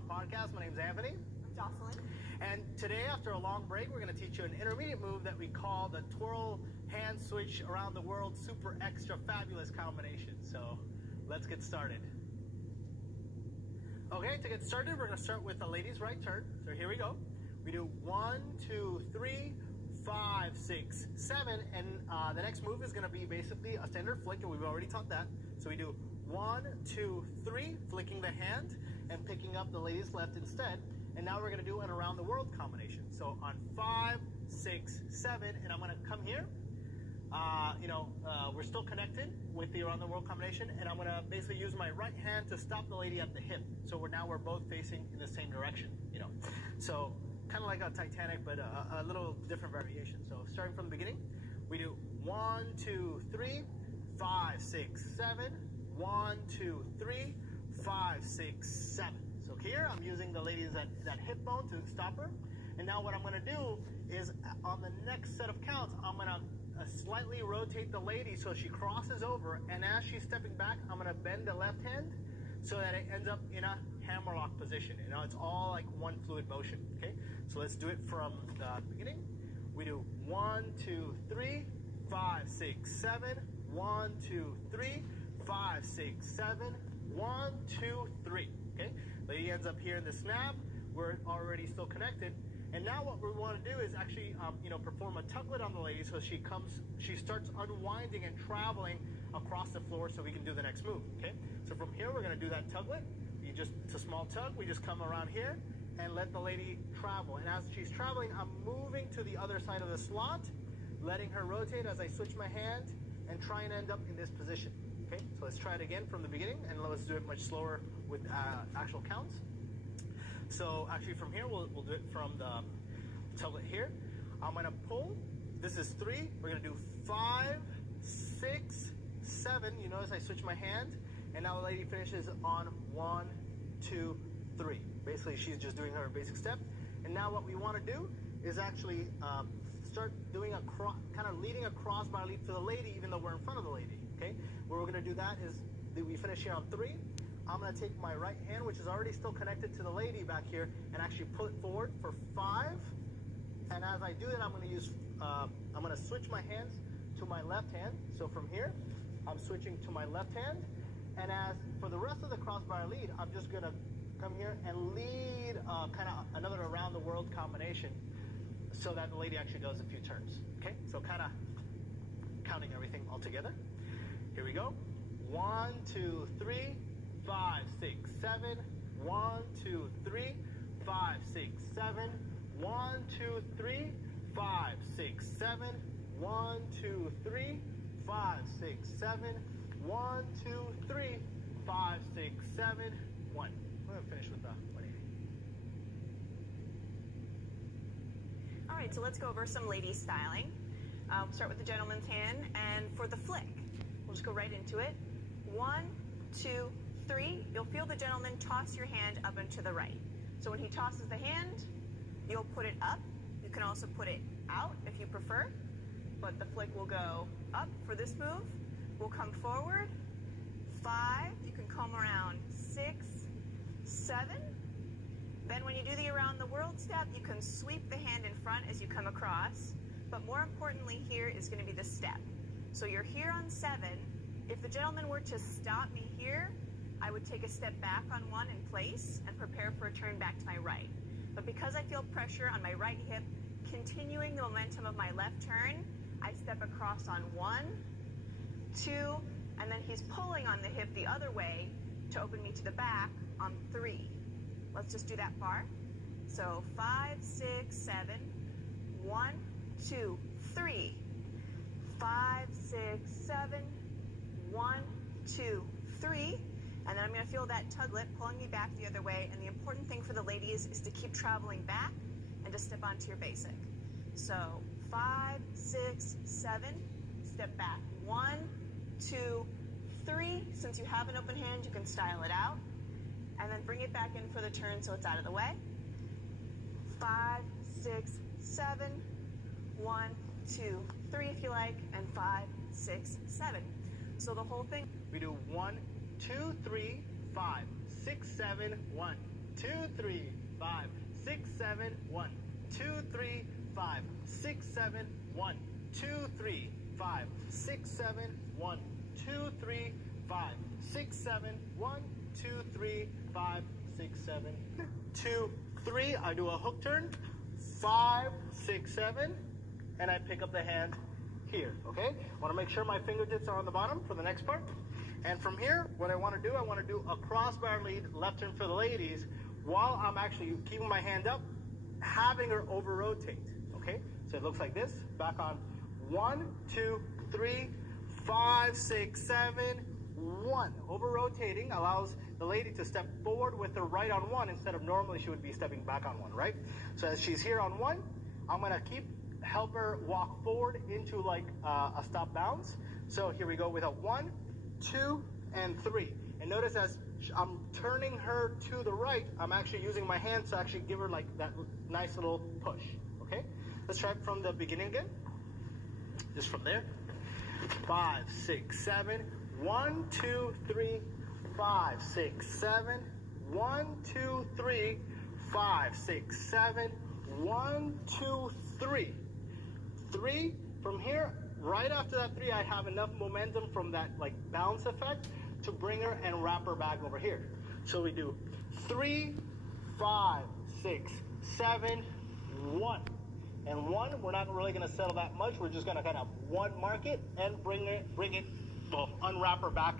podcast. My name's Anthony. I'm Jocelyn. And today, after a long break, we're going to teach you an intermediate move that we call the twirl hand switch around the world super extra fabulous combination. So let's get started. Okay, to get started, we're going to start with the lady's right turn. So here we go. We do 1, 2, 3, 5, 6, 7, and the next move is going to be basically a standard flick, and we've already taught that. So we do 1, 2, 3, flicking the hand and picking up the lady's left instead. And now we're going to do an around the world combination. So on 5, 6, 7, and I'm going to come here. We're still connected with the around the world combination, and I'm going to basically use my right hand to stop the lady at the hip. So we're both facing in the same direction. So kind of like a Titanic, but a little different variation. So starting from the beginning, we do 1, 2, 3, 5, 6, 7, 1, 2, 3, 5, 6, 7. So here I'm using the lady's that hip bone to stop her. And now what I'm going to do is on the next set of counts, I'm going to slightly rotate the lady so she crosses over. And as she's stepping back, I'm going to bend the left hand so that it ends up in a hammerlock position. It's all like one fluid motion. Okay, so let's do it from the beginning. We do 1, 2, 3, 5, 6, 7, 1, 2, 3, 5, 6, 7, 1, 2, 3. Okay, lady ends up here in the snap. We're already still connected, and now what we want to do is actually perform a tuglet on the lady so she starts unwinding and traveling across the floor so we can do the next move. Okay, so from here we're going to do that tuglet. It's a small tug. We just come around here and let the lady travel, and as she's traveling, I'm moving to the other side of the slot, letting her rotate as I switch my hand and try and end up in this position. Okay, so let's try it again from the beginning, and let's do it much slower with actual counts. So actually from here, we'll do it from the tuglet here. I'm going to pull. This is 3. We're going to do 5, 6, 7. You notice I switch my hand, and now the lady finishes on 1, 2, 3. Basically, she's just doing her basic step. And now what we want to do is actually start doing kind of leading a crossbar lead for the lady, even though we're in front of the lady. Okay, where we're going to do that is we finish here on 3. I'm going to take my right hand, which is already still connected to the lady back here, and actually pull it forward for 5. And as I do that, I'm going to switch my hands to my left hand. So from here, I'm switching to my left hand. And as for the rest of the crossbar lead, I'm just going to come here and lead kind of another around the world combination so that the lady actually does a few turns. Okay, so kind of counting everything all together. Here we go. 1, 2, 3, 5, 6, 7. 1, 2, 3, 5, 6, 7. 1, 2, 3, 5, 6, 7. 1, 2, 3, 5, 6, 7. 1, 2, 3, 5, 6, 7. 1. We're gonna finish with the 180. All right, so let's go over some lady styling. We'll start with the gentleman's hand, and for the flick, we'll just go right into it. 1, 2, 3. You'll feel the gentleman toss your hand up and to the right. So when he tosses the hand, you'll put it up. You can also put it out if you prefer, but the flick will go up for this move. We'll come forward. 5. You can come around. 6, 7. Then when you do the around the world step, you can sweep the hand in front as you come across. But more importantly here is going to be the step. So you're here on 7. If the gentleman were to stop me here, I would take a step back on 1 in place and prepare for a turn back to my right. But because I feel pressure on my right hip, continuing the momentum of my left turn, I step across on 1, 2, and then he's pulling on the hip the other way to open me to the back on 3. Let's just do that far. So 5, 6, 7, 1, 2, 3. 5, 6, 7, 1, 2, 3. And then I'm going to feel that tuglet pulling me back the other way. And the important thing for the ladies is to keep traveling back and to step onto your basic. So 5, 6, 7, step back. 1, 2, 3. Since you have an open hand, you can style it out. And then bring it back in for the turn so it's out of the way. 5, 6, 7, 1, 2, 3 if you like, and 5, 6, 7. So the whole thing. We do 1, 2, 3, 5, 6, 7, 1, 2, 3, 5, 6, 7, 1, 2, 3, 5, 6, 7, 1, 2, 3, 5, 6, 7, 1, 2, 3, 5, 6, 7, 1, 2, 3, 5, 6, 7, 2, 3. I do a hook turn, 5, 6, 7, and I pick up the hand here, okay? I want to make sure my fingertips are on the bottom for the next part. And from here, what I want to do a crossbar lead left turn for the ladies while I'm actually keeping my hand up, having her over rotate, okay? So it looks like this, back on 1, 2, 3, 5, 6, 7, 1. Over rotating allows the lady to step forward with her right on 1 instead of normally she would be stepping back on 1, right? So as she's here on 1, I'm gonna help her walk forward into like a stop bounce. So here we go with a 1, 2, and 3. And notice as I'm turning her to the right, I'm actually using my hands to actually give her like that nice little push, okay? Let's try it from the beginning again. Just from there. 5, 6, 7, 1, 2, 3, 5, 6, 7, 1, 2, 3, 5, 6, 7, 1, 2, 3. 3 from here. Right after that 3, I have enough momentum from that like bounce effect to bring her and wrap her back over here. So we do 3, 5, 6, 7, 1. And 1, we're not really going to settle that much. We're just going to kind of 1 mark it and bring it, well, unwrap her back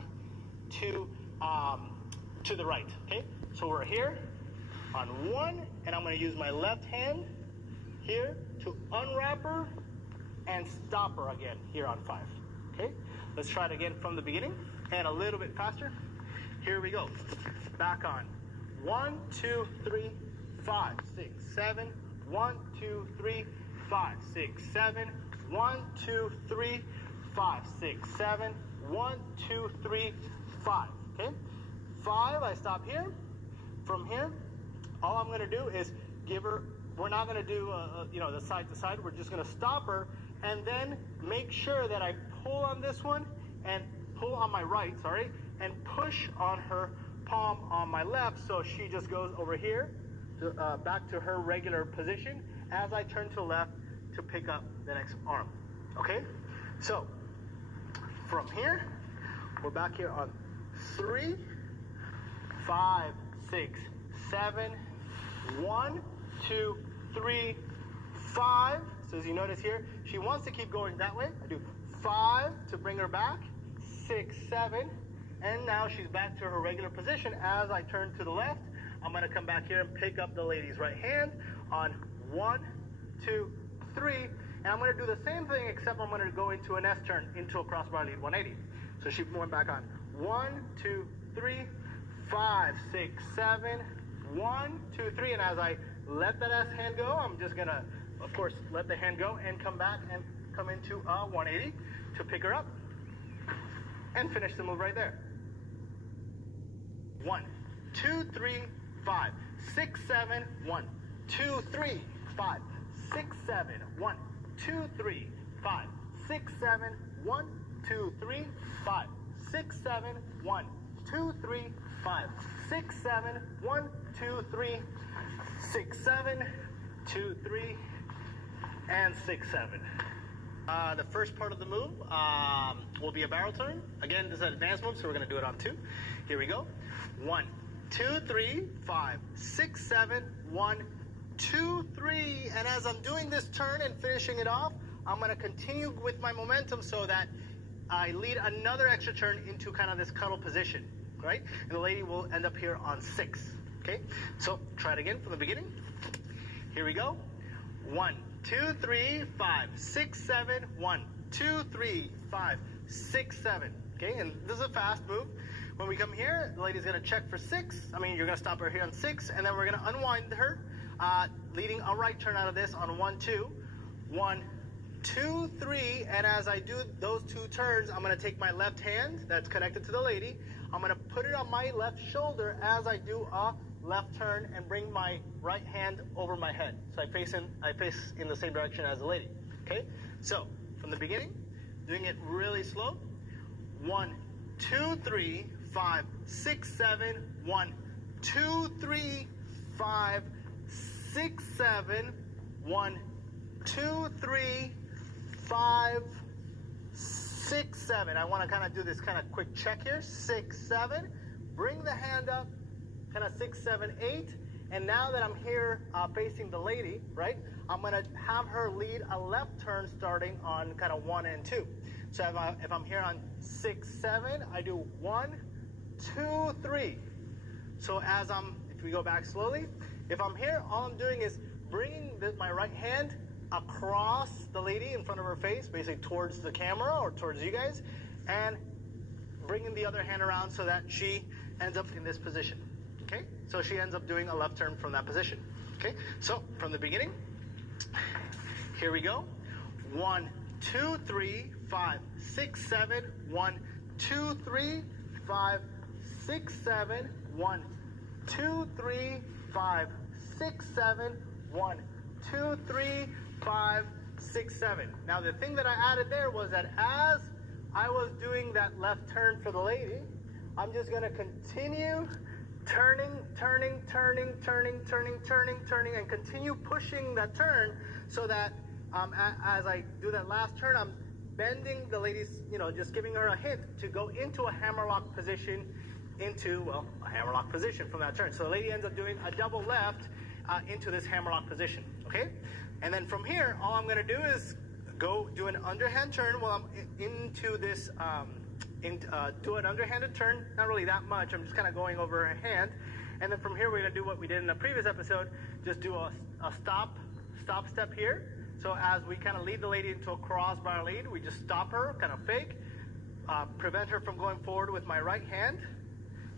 to the right. Okay, so we're here on 1, and I'm going to use my left hand here to unwrap her and stop her again here on 5. Okay, let's try it again from the beginning and a little bit faster. Here we go. Back on 1, 2, 3, 5, 6, 7, 1, 2, 3, 5, 6, 7, 1, 2, 3, 5, 6, 7, 1, 2, 3, 5. Okay, 5. I stop here. From here, all I'm going to do is give her. We're not going to do the side to side. We're just going to stop her and then make sure that I pull on this one and pull on my right. Sorry, and push on her palm on my left, so she just goes over here to, back to her regular position as I turn to the left to pick up the next arm. Okay, so from here, we're back here on 3, 5, 6, 7, 1, 2, 3, 5. So as you notice here, she wants to keep going that way. I do 5 to bring her back, 6, 7, and now she's back to her regular position. As I turn to the left, I'm going to come back here and pick up the lady's right hand on 1, 2, 3, and I'm going to do the same thing, except I'm going to go into an S turn, into a crossbar lead 180. So she went back on 1, 2, 3, 5, 6, 7, 1, 2, 3, and as I let that S hand go, I'm just going to, of course, let the hand go and come back and come into a 180 to pick her up and finish the move right there. 1, 2, 3, 5, 6, 7, 1, 2, 3, 5, 6, 7, 1, 2, 3, 5, 6, 7, 1, 2, 3, 5, 6, 7, 1, 2, 3, 5, 6, 7, 1, 2, 3, 6, 7, 2, 3, and 6, 7. The first part of the move will be a barrel turn. Again, this is an advanced move, so we're going to do it on 2. Here we go. 1, 2, 3, 5, 6, 7, 1, 2, 3. And as I'm doing this turn and finishing it off, I'm going to continue with my momentum so that I lead another extra turn into kind of this cuddle position, right? And the lady will end up here on 6. Okay, so try it again from the beginning. Here we go. 1, 2, 3, 5, 6, 7, 1, 2, 3, 5, 6, 7. Okay, and this is a fast move. When we come here, the lady's going to check for 6. I mean, you're going to stop her here on 6, and then we're going to unwind her, leading a right turn out of this on 1, 2. 1, 2, 3, and as I do those 2 turns, I'm going to take my left hand that's connected to the lady. I'm going to put it on my left shoulder as I do a left turn and bring my right hand over my head. So I face in the same direction as the lady. Okay? So, from the beginning, doing it really slow. 1, 2, 3, 5, 6, 7, 1, 2, 3, 5, 6, 7. 1, 2, 3, 5, 6, 7. I want to kind of do this kind of quick check here. 6, 7. Bring the hand up, kind of 6, 7, 8. And now that I'm here facing the lady, right, I'm going to have her lead a left turn starting on kind of 1 and 2. So if I'm here on 6, 7, I do 1, 2, 3. So if we go back slowly, if I'm here, all I'm doing is bringing my right hand across the lady in front of her face, basically towards the camera or towards you guys, and bringing the other hand around so that she ends up in this position. Okay? So she ends up doing a left turn from that position. Okay? So from the beginning, here we go. 1, 2, 3, 5, 6, 7. 1, 2, 3, 5, 6, 7. 1, 2, 3, 5, 6, 7. 1, 2, 3, 5, 6, 7. Now the thing that I added there was that as I was doing that left turn for the lady, I'm just going to continue turning, and continue pushing that turn so that as I do that last turn, I'm bending the lady's, just giving her a hint to go into a hammerlock position a hammerlock position from that turn. So the lady ends up doing a double left into this hammerlock position, okay? And then from here, all I'm going to do is go do an underhand turn while I'm into this, do an underhanded turn, not really that much, I'm just kind of going over her hand. And then from here, we're going to do what we did in the previous episode, just do a stop step here. So as we kind of lead the lady into a crossbar lead, we just stop her, kind of fake, prevent her from going forward with my right hand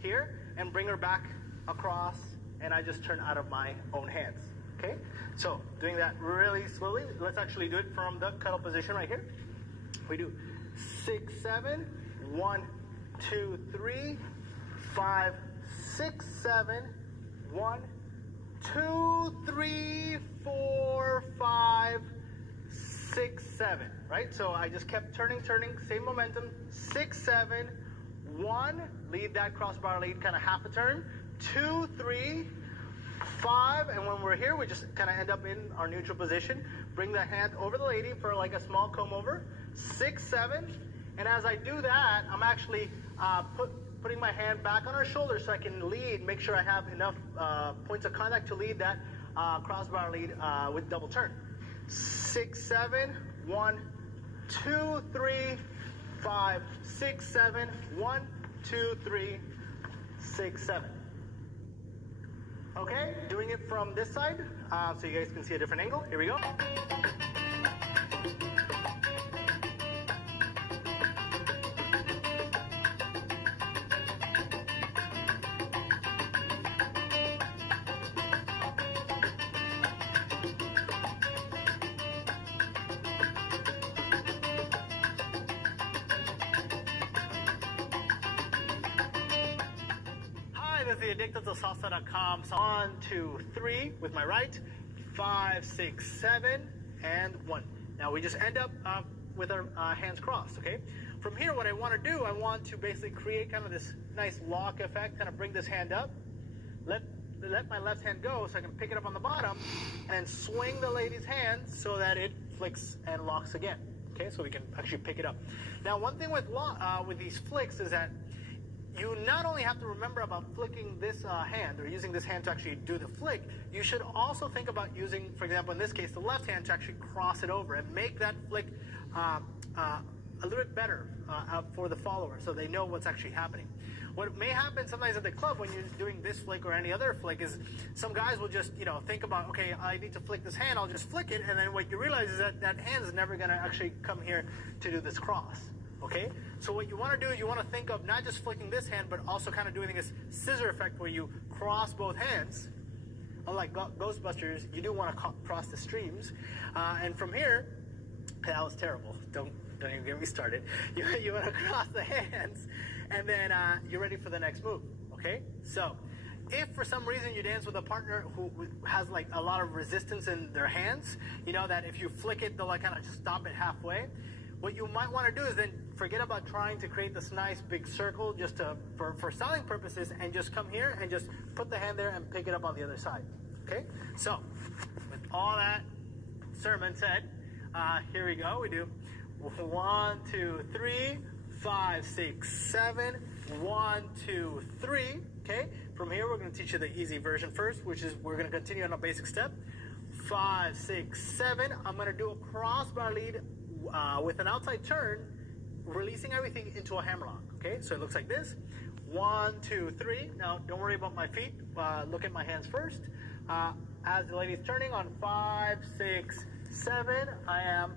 here, and bring her back across, and I just turn out of my own hands, okay? So doing that really slowly. Let's actually do it from the cuddle position right here. We do 6, 7, 1, 2, 3, 5, 6, 7, 1, 2, 3, 4, 5, 6, 7, right? So I just kept turning, same momentum, 6, 7, 1, lead that crossbar lead, kind of half a turn, 2, 3, 5, and when we're here, we just kind of end up in our neutral position. Bring the hand over the lady for like a small comb over, 6, 7, and as I do that, I'm actually putting my hand back on her shoulder so I can lead, make sure I have enough points of contact to lead that crossbar lead with double turn. 6, 7, 1, 2, 3, 5, 6, 7, 1, 2, 3, 6, 7. Okay, doing it from this side so you guys can see a different angle. Here we go. This is the Addicted to Salsa.com. So 1, 2, 3 with my right, 5, 6, 7, and 1. Now we just end up with our hands crossed, okay? From here, what I want to do, I want to basically create kind of this nice lock effect, kind of bring this hand up, let my left hand go so I can pick it up on the bottom, and then swing the lady's hand so that it flicks and locks again, okay? So we can actually pick it up. Now, one thing with these flicks is that you not only have to remember about flicking this hand or using this hand to actually do the flick, you should also think about using, for example, in this case, the left hand to actually cross it over and make that flick a little bit better for the follower so they know what's actually happening. What may happen sometimes at the club when you're doing this flick or any other flick is some guys will just, think about, okay, I need to flick this hand, I'll just flick it, and then what you realize is that that hand is never going to actually come here to do this cross. Okay, so what you want to do is you want to think of not just flicking this hand, but also kind of doing this scissor effect where you cross both hands. Unlike Ghostbusters, you do want to cross the streams. And from here, that was terrible. Don't even get me started. You want to cross the hands, and then you're ready for the next move. Okay, so if for some reason you dance with a partner who has like a lot of resistance in their hands, that if you flick it, they'll like kind of just stop it halfway. what you might want to do is then forget about trying to create this nice big circle just for styling purposes, and just come here and just put the hand there and pick it up on the other side. Okay? So, with all that sermon said, here we go. We do 1, 2, 3, 5, 6, 7, 1, 2, 3. Okay? From here, we're going to teach you the easy version first, which is we're going to continue on a basic step. 5, 6, 7. I'm going to do a crossbar lead with an outside turn, releasing everything into a hammerlock. Okay, so it looks like this. 1, 2, 3. Now, don't worry about my feet. Look at my hands first. As the lady's turning on 5, 6, 7, I am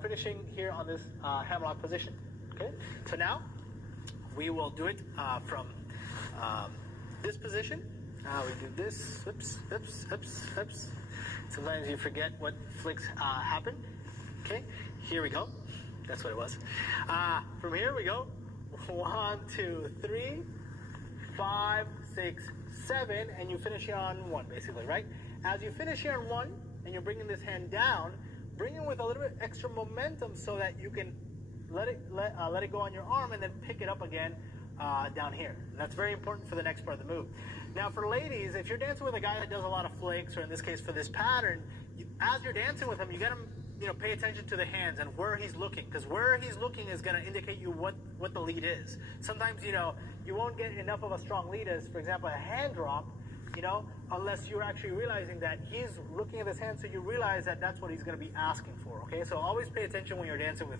finishing here on this hammerlock position. Okay, so now we will do it from this position. We do this. Oops, oops, oops, oops. Sometimes you forget what flicks happen. Okay, here we go. That's what it was. From here we go. 1, 2, 3, 5, 6, 7, and you finish here on 1, basically, right? As you finish here on 1, and you're bringing this hand down, bring it with a little bit extra momentum so that you can let it go on your arm and then pick it up again down here. And that's very important for the next part of the move. Now, for ladies, if you're dancing with a guy that does a lot of flicks, or in this case for this pattern, as you're dancing with him, you gotta pay attention to the hands and where he's looking, because where he's looking is going to indicate you what the lead is. Sometimes, you won't get enough of a strong lead as, for example, a hand drop, unless you're actually realizing that he's looking at his hand, so you realize that that's what he's going to be asking for, okay? So always pay attention when you're dancing with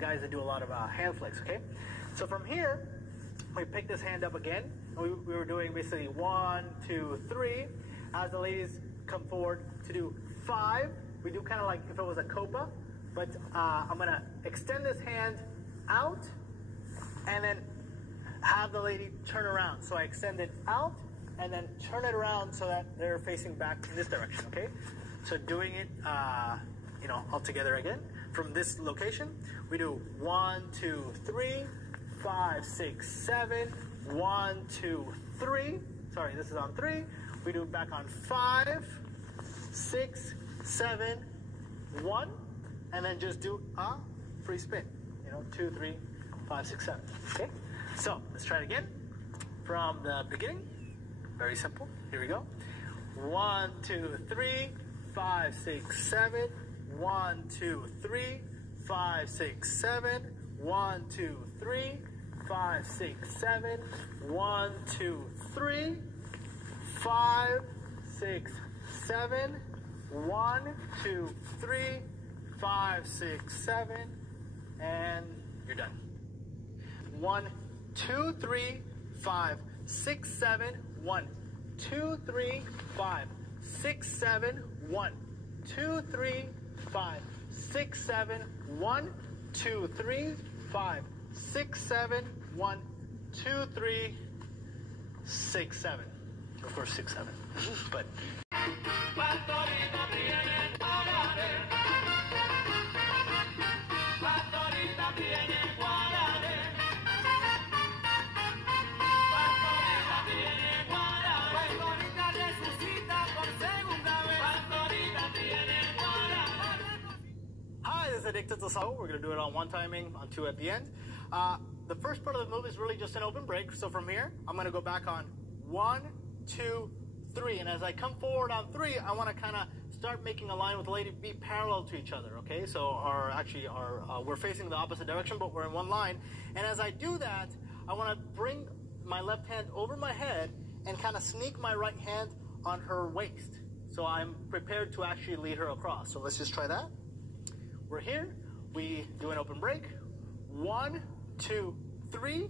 guys that do a lot of hand flicks, okay? So from here, we pick this hand up again. We were doing basically 1, 2, 3. As the ladies come forward to do 5, we do kind of like if it was a copa, but I'm going to extend this hand out and then have the lady turn around. So I extend it out and then turn it around so that they're facing back in this direction, okay? So doing it, all together again. From this location, we do 1, 2, 3, 5, 6, 7, 1, 2, 3. Sorry, this is on 3. We do it back on 5, 6, 7, 1, and then just do a free spin. 2, 3, 5, 6, 7. Okay? So let's try it again from the beginning. Very simple. Here we go. 1, 2, 3, 5, 6, 7. 1, 2, 3, 5, 6, 7. 1, 2, 3, 5, 6, 7. 1, 2, 3, 5, 6, 7. 1, 2, 3, 5, 6, 7, and you're done. 1, 2, 3, 5, 6, 7, 1, 2, 3, 5, 6, 7, 1, 2, 3, 5, 6, 7, 1, 2, 3, 5, 6, 7, 1, 2, 3, 6, 7. Of course, 6, 7. But hi, this is Addicted to Salsa. We're going to do it on 1 timing, on 2 at the end. The first part of the move is really just an open break. So from here, I'm going to go back on 1, 2, 3. And as I come forward on 3, I want to kind of start making a line with the lady, be parallel to each other, okay? So we're facing the opposite direction, but we're in one line. And as I do that, I want to bring my left hand over my head and kind of sneak my right hand on her waist. So I'm prepared to actually lead her across. So let's just try that. We're here. We do an open break. 1, 2, 3.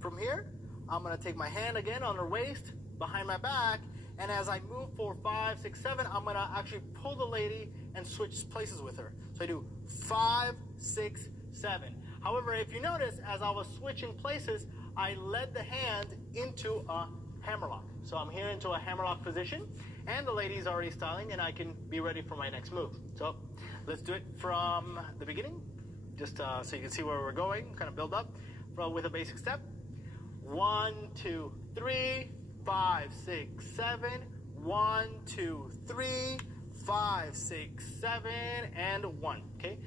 From here, I'm going to take my hand again on her waist, behind my back, and as I move for 5, 6, 7, I'm going to actually pull the lady and switch places with her. So I do 5, 6, 7. However, if you notice, as I was switching places, I led the hand into a hammerlock. So I'm here into a hammerlock position, and the lady's already styling, and I can be ready for my next move. So let's do it from the beginning, just so you can see where we're going, kind of build up with a basic step. 1, 2, 3, 5, 6, 7. 1, 2, 3, 5, 6, 7, and 1. Okay.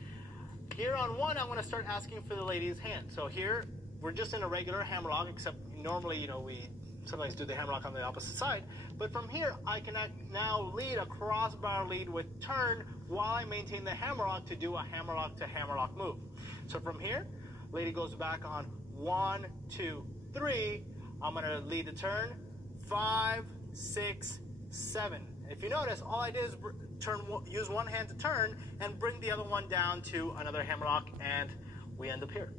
here on 1, I'm going to start asking for the lady's hand. So here, we're just in a regular hammerlock, except normally, you know, we sometimes do the hammerlock on the opposite side. But from here, I can now lead a crossbar lead with turn while I maintain the hammerlock to do a hammerlock to hammerlock move. So from here, lady goes back on 1, 2, 3. I'm going to lead the turn 5, 6, 7. If you notice, all I did is use one hand to turn and bring the other one down to another hammerlock, and we end up here.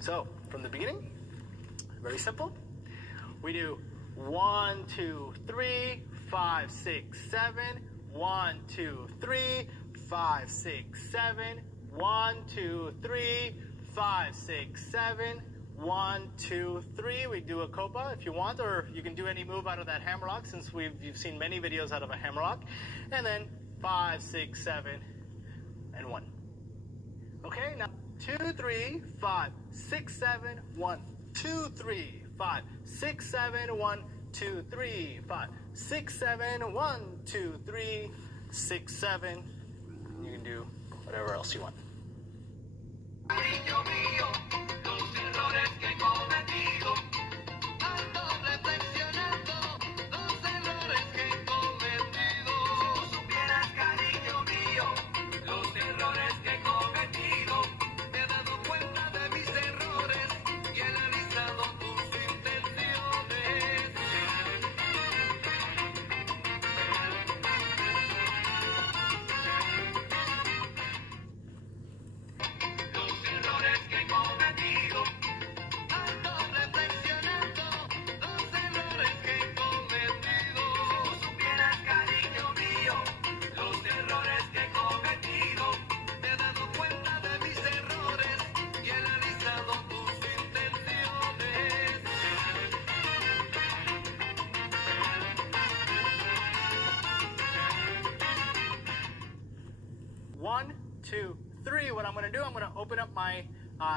So from the beginning, very simple. We do 1, 2, 3, 5, 6, 7. 1, 2, 3, 5, 6, 7. 1, 2, 3, 5, 6, 7. 1, 2, 3. We do a copa if you want, or you can do any move out of that hammerlock, since you've seen many videos out of a hammerlock. And then 5, 6, 7, and 1. Okay, now 2, 3, 5, 6, 7, 1, 2, 3, 5, 6, 7, 1, 2, 3, 5, 6, 7, 1, 2, 3, 6, 7. You can do whatever else you want. One, two, three. What I'm going to do, I'm going to open up my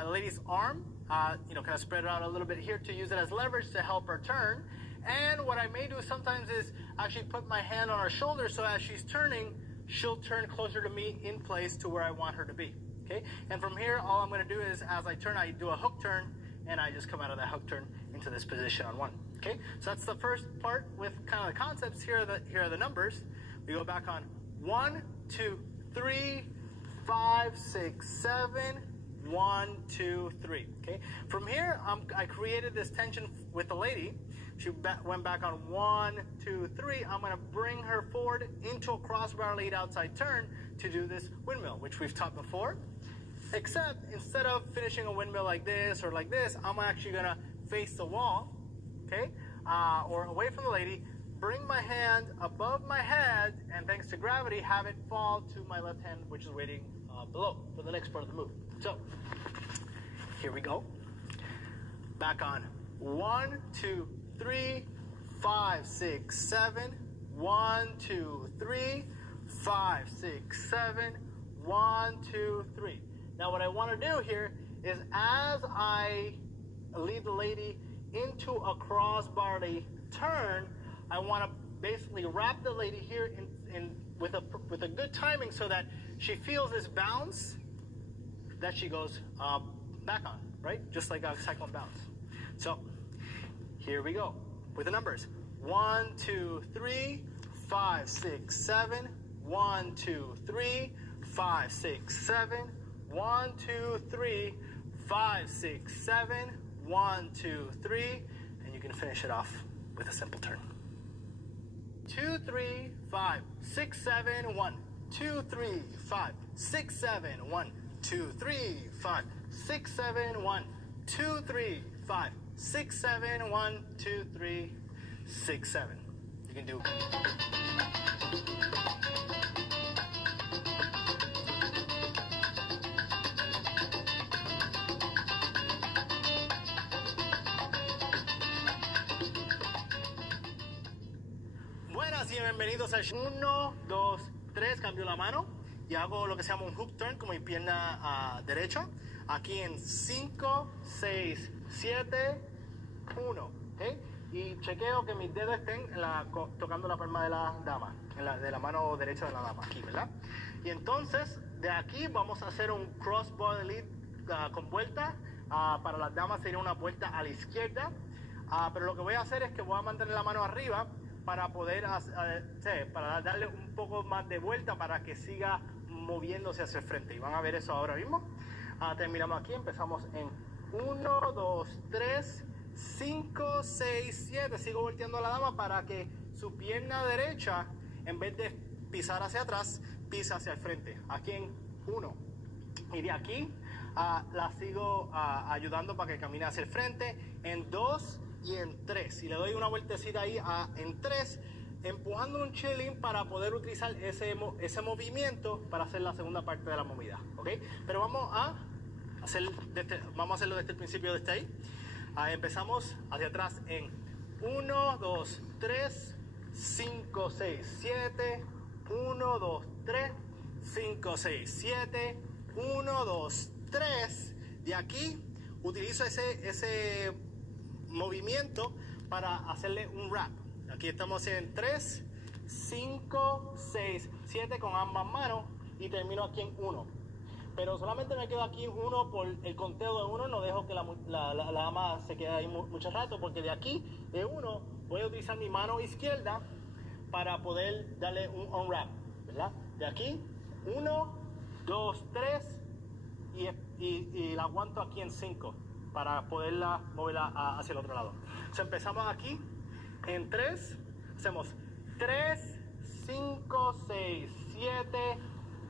lady's arm, kind of spread it out a little bit here to use it as leverage to help her turn. And what I may do sometimes is actually put my hand on her shoulder, so as she's turning, she'll turn closer to me in place to where I want her to be. Okay? And from here, all I'm going to do is, as I turn, I do a hook turn, and I just come out of that hook turn into this position on 1. Okay? So that's the first part with kind of the concepts. Here are the numbers. We go back on 1, 2, 3, 5, 6, 7, 1, 2, 3. Okay. From here, I created this tension with the lady. She went back on 1, 2, 3. I'm going to bring her forward into a crossbar lead outside turn to do this windmill, which we've taught before. Except instead of finishing a windmill like this or like this, I'm actually going to face the wall, okay, or away from the lady. Bring my hand above my head, and thanks to gravity, have it fall to my left hand, which is waiting below for the next part of the move. So, here we go. Back on 1, 2, 3, 5, 6, 7. 1, 2, 3, 5, 6, 7. 1, 2, 3. Now, what I want to do here is, as I lead the lady into a crossbody turn, I want to basically wrap the lady here with a good timing, so that she feels this bounce that she goes back on, right? Just like a cyclone bounce. So here we go with the numbers. 1, 2, 3, 5, 6, 7. 1, 2, 3, 5, 6, 7. 1, 2, 3, 5, 6, 7. 1, 2, 3, and you can finish it off with a simple turn. 2, 3, 5, 6, 7, 1, 2, 3, 5, 6, 7, 1, 2, 3, 5, 6, 7, 1, 2, 3, 5, 6, 7, 1, 2, 3, 6, 7. You can do. Buenas y bienvenidos a 1, 2, 3, cambio la mano y hago lo que se llama un hook turn con mi pierna derecha. Aquí en 5, 6, 7, 1. ¿Okay? Y chequeo que mis dedos estén tocando la palma de la dama, de la mano derecha de la dama, aquí, ¿verdad? Y entonces de aquí vamos a hacer un crossbody lead con vuelta. Para las damas sería una vuelta a la izquierda. Pero lo que voy a hacer es que voy a mantener la mano arriba para poder para darle un poco más de vuelta para que siga moviéndose hacia el frente. Y van a ver eso ahora mismo. Terminamos aquí, empezamos en 1, 2, 3, 5, 6, 7. Sigo volteando a la dama para que su pierna derecha, en vez de pisar hacia atrás, pisa hacia el frente. Aquí en 1. Y de aquí la sigo ayudando para que camine hacia el frente. En 2 y en 3. Y le doy una vueltecita ahí en 3, empujando un chilling para poder utilizar ese movimiento para hacer la segunda parte de la movida. ¿Ok? Pero vamos a hacerlo desde el principio, desde ahí. Empezamos hacia atrás en 1, 2, 3, 5, 6, 7. 1, 2, 3, 5, 6, 7. 1, 2, 3. De aquí utilizo ese movimiento para hacerle un wrap. Aquí estamos en 3, 5, 6, 7 con ambas manos y termino aquí en 1. Pero solamente me quedo aquí en 1 por el conteo de 1. No dejo que la dama se quede ahí mucho rato, porque de aquí de 1 voy a utilizar mi mano izquierda para poder darle un unwrap, ¿verdad? De aquí 1, 2, 3 y la aguanto aquí en 5 para poderla moverla hacia el otro lado. Entonces empezamos aquí en 3, hacemos 3, 5, 6, 7,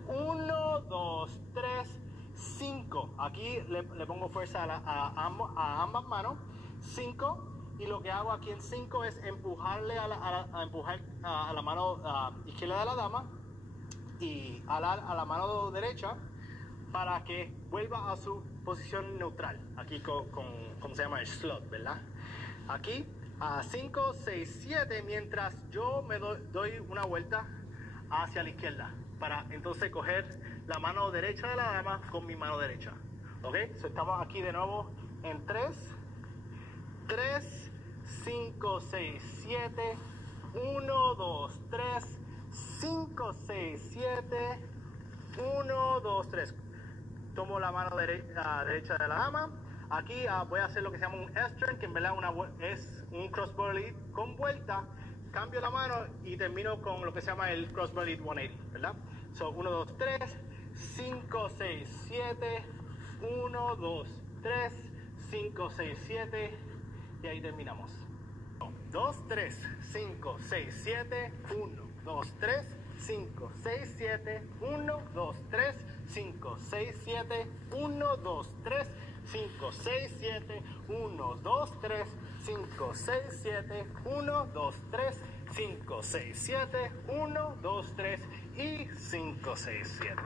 1, 2, 3, 5. Aquí le pongo fuerza a ambas manos, 5, y lo que hago aquí en 5 es empujarle empujar a la mano izquierda de la dama y a la mano derecha para que vuelva a su posición neutral, aquí como se llama el slot, ¿verdad? Aquí a 5, 6, 7, mientras yo me doy una vuelta hacia la izquierda, para entonces coger la mano derecha de la dama con mi mano derecha. ¿Ok? So, estamos aquí de nuevo en 3, 5, 6, 7, 1, 2, 3, 5, 6, 7, 1, 2, 3. Tomo la mano derecha de la dama. Aquí voy a hacer lo que se llama un S-turn, que en verdad es un crossbody con vuelta. Cambio la mano y termino con lo que se llama el crossbody 180, ¿verdad? So, 1, 2, 3, 5, 6, 7, 1, 2, 3, 5, 6, 7, y ahí terminamos. 2, 3, 5, 6, 7, 1, 2, 3, 5, 6, 7, 1, 2, 3, 5, 6, 7, 1, 2, 3, 5, 6, 7, 1, 2, 3, 5, 6, 7, 1, 2, 3, 5, 6, 7, 1, 2, 3 y 5, 6, 7.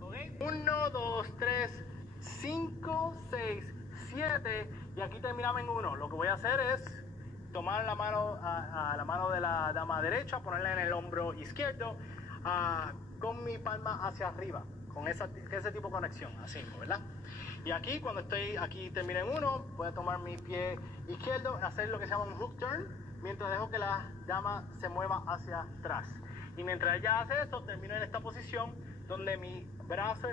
Okay. 1, 2, 3, 5, 6, 7 y aquí terminamos en 1. Lo que voy a hacer es tomar la mano la mano de la dama derecha, ponerla en el hombro izquierdo con mi palma hacia arriba, con ese tipo de conexión, así, ¿verdad? Y aquí, cuando estoy aquí, termino en 1, voy a tomar mi pie izquierdo, hacer lo que se llama un hook turn, mientras dejo que la dama se mueva hacia atrás. Y mientras ella hace eso, termino en esta posición donde mi brazo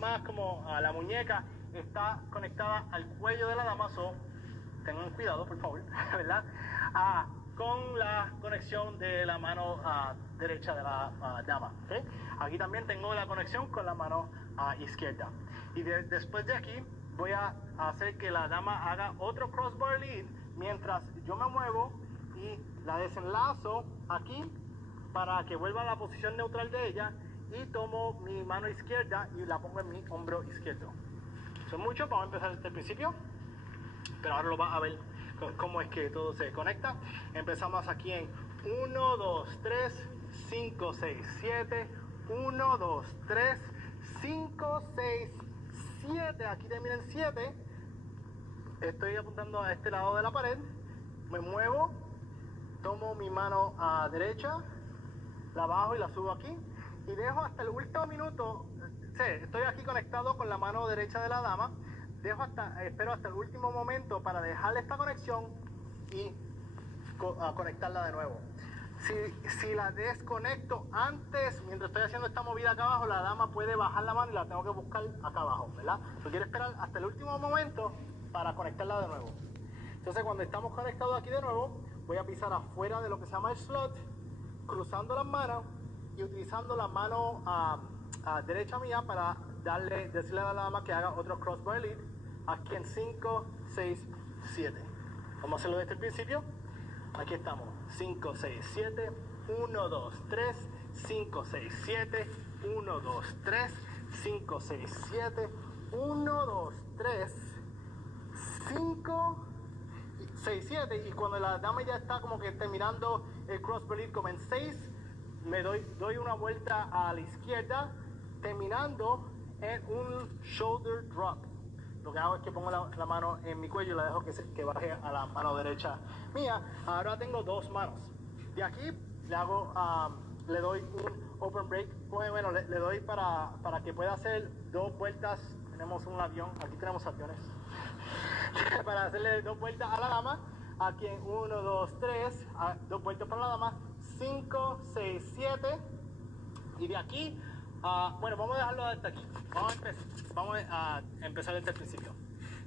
más como a la muñeca está conectada al cuello de la dama. Tengan cuidado, por favor, ¿verdad? Con la conexión de la mano derecha de la dama. ¿Okay? Aquí también tengo la conexión con la mano izquierda. Y después de aquí voy a hacer que la dama haga otro crossbar lead mientras yo me muevo y la desenlazo aquí para que vuelva a la posición neutral de ella, y tomo mi mano izquierda y la pongo en mi hombro izquierdo. Son muchos, vamos a empezar desde el principio, pero ahora lo vas a ver cómo es que todo se conecta. Empezamos aquí en 1, 2, 3, 5, 6, 7, 1, 2, 3, 5, 6, 7, aquí termina en 7, estoy apuntando a este lado de la pared, me muevo, tomo mi mano derecha la bajo y la subo aquí. Y dejo hasta el último minuto, estoy aquí conectado con la mano derecha de la dama. Espero hasta el último momento para dejarle esta conexión y conectarla de nuevo. Si la desconecto antes, mientras estoy haciendo esta movida acá abajo, la dama puede bajar la mano y la tengo que buscar acá abajo, ¿verdad? Yo quiero esperar hasta el último momento para conectarla de nuevo. Entonces, cuando estamos conectados aquí de nuevo, voy a pisar afuera de lo que se llama el slot, cruzando las manos y utilizando la mano derecha mía para decirle a la dama que haga otro crossbar lead aquí en 5, 6, 7. Vamos a hacerlo desde el principio. Aquí estamos. 5, 6, 7. 1, 2, 3. 5, 6, 7. 1, 2, 3. 5, 6, 7. 1, 2, 3. 5, 6, 7. Y cuando la dama ya está como que terminando el crossbar lead como en 6, me doy una vuelta a la izquierda, terminando en un shoulder drop. Lo que hago es que pongo la mano en mi cuello y la dejo que baje a la mano derecha mía. Ahora tengo dos manos. De aquí le doy un open break. Bueno, le doy para que pueda hacer dos vueltas. Tenemos un avión, aquí tenemos aviones. Para hacerle dos vueltas a la dama. Aquí en 1, 2, 3. Dos vueltas para la dama. 5, 6, 7. Y de aquí, bueno, vamos a dejarlo hasta aquí. Vamos a empezar desde el principio.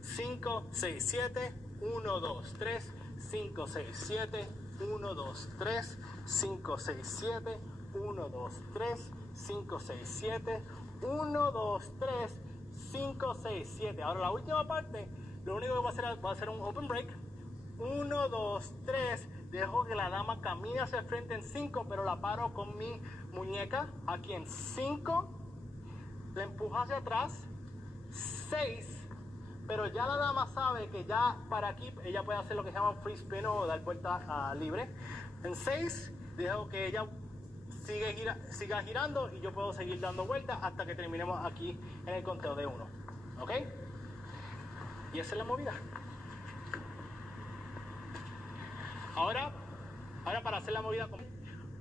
5, 6, 7, 1, 2, 3, 5, 6, 7, 1, 2, 3, 5, 6, 7, 1, 2, 3, 5, 6, 7, 1, 2, 3, 5, 6, 7. Ahora la última parte, lo único que voy a hacer un open break. 1, 2, 3. Dejo que la dama camine hacia el frente en 5, pero la paro con mi muñeca aquí en 5. La empujo hacia atrás. 6. Pero ya la dama sabe que ya para aquí ella puede hacer lo que se llama un free spin o dar vuelta libre. En 6 dejo que ella siga girando y yo puedo seguir dando vueltas hasta que terminemos aquí en el conteo de 1. ¿Ok? Y esa es la movida. Ahora para hacer la movida con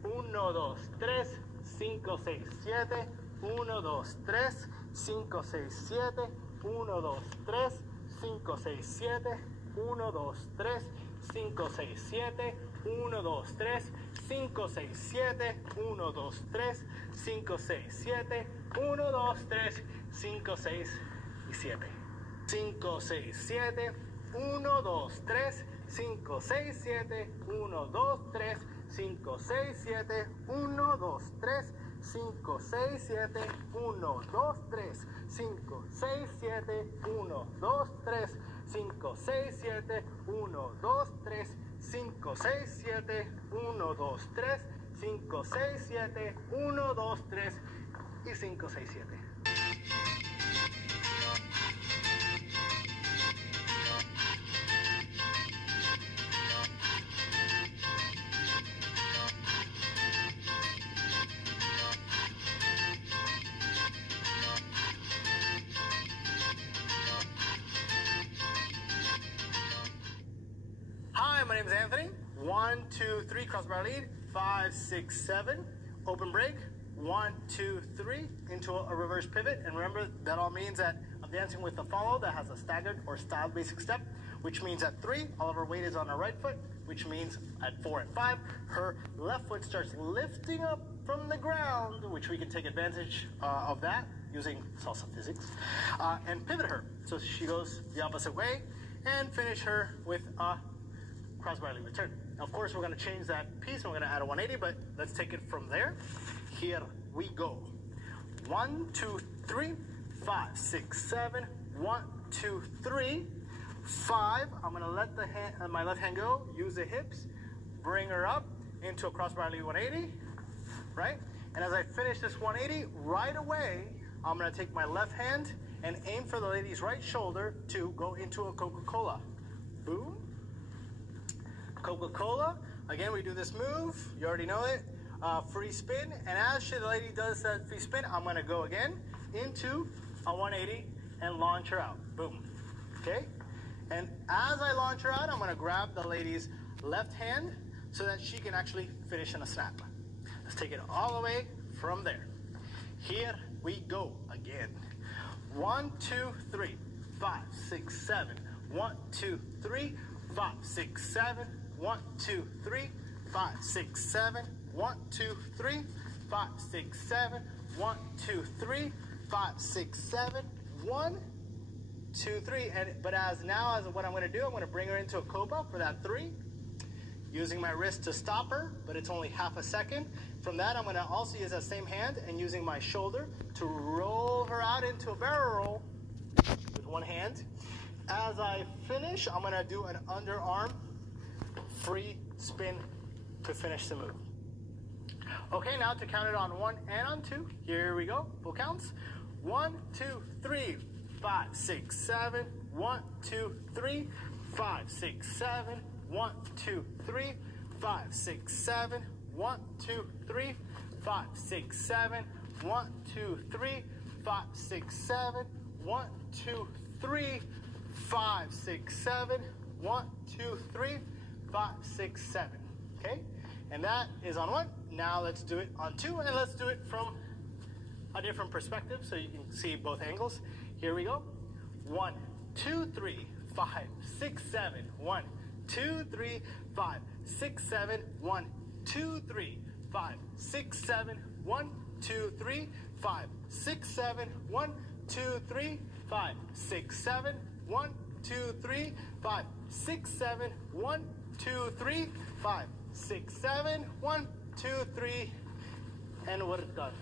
1, 2, 3, 5, 6, 7, 1, 2, 3, 5, 6, 7, 1, 2, 3, 5, 6, 7, 1, 2, 3, 5, 6, 7, 1, 2, 3, 5, 6, 7, 1, 2, 3, 5, 6, 7, 1, 2, 3, 5, 6 y 7. 5, 6, 7, 1, 2, 3, 5, 6, 7, 1, 2, 3, 5, 6, 7, 1, 2, 3, 5, 6, 7, 1, 2, 3, 5, 6, 7, 1, 2, 3, 5, 6, 7, 1, 2, 3, 5, 6, 7, 1, 2, 3, 5, 6, 7, 1, 2, 3 y 5, 6, 7. My name is Anthony. 1, 2, 3, crossbar lead. 5, 6, 7, open break. 1, 2, 3, into a reverse pivot. And remember, that all means that I'm dancing with a follow that has a staggered or styled basic step, which means at 3, all of her weight is on her right foot, which means at 4 and 5, her left foot starts lifting up from the ground, which we can take advantage of that using salsa physics, and pivot her. So she goes the opposite way and finish her with a crossbar lead return. Now, of course, we're going to change that piece and we're going to add a 180, but let's take it from there. Here we go. 1, 2, 3, 5, 6, 7. 1, 2, 3, 5. I'm going to let my left hand go, use the hips, bring her up into a crossbar lead 180, right? And as I finish this 180, right away, I'm going to take my left hand and aim for the lady's right shoulder to go into a Coca-Cola. Boom. Coca-Cola. Again, we do this move. You already know it. Free spin. And as the lady does that free spin, I'm going to go again into a 180 and launch her out. Boom. Okay? And as I launch her out, I'm going to grab the lady's left hand so that she can actually finish in a snap. Let's take it all the way from there. Here we go again. 1, 2, 3, 5, 6, 7. 1, 2, 3, 5, 6, 7. 1, 2, 3, 5, 6, 7. 1, 2, 3, 5, 6, 7. 1, 2, 3, 5, 6, 7. 1, 2, 3. But as what I'm going to do, I'm going to bring her into a cobra for that 3. Using my wrist to stop her, but it's only half a second. From that, I'm going to also use that same hand and using my shoulder to roll her out into a barrel roll with one hand. As I finish, I'm going to do an underarm free spin to finish the move. Okay, now to count it on 1 and on 2. Here we go. Full counts. 1, 2, 3, 5, 6, 7. 1, 2, 3, 5, 6, 7. 1, 2, 3, 5, 6, 7. 1, 2, 3, 5, 6, 7. 1, 2, 3, 5, 6, 7. 1, 2, 3, 5, 6, 7. 1, 2, 3, 5, 6, 7. Okay? And that is on 1. Now let's do it on 2, and let's do it from a different perspective so you can see both angles. Here we go. 1, 2, 3, 5, 6, 7. 1, 2, 3, 5, 6, 7. 1, 2, 3, 5, 6, 7. 1, 2, 3, 5, 6, 7. 1, 2, 3, 5, 6, 7. 1, 2, 3, 5, 6, 7. 1, 2, 3, 5, 6, 7. 1, 2, 3, and we're done.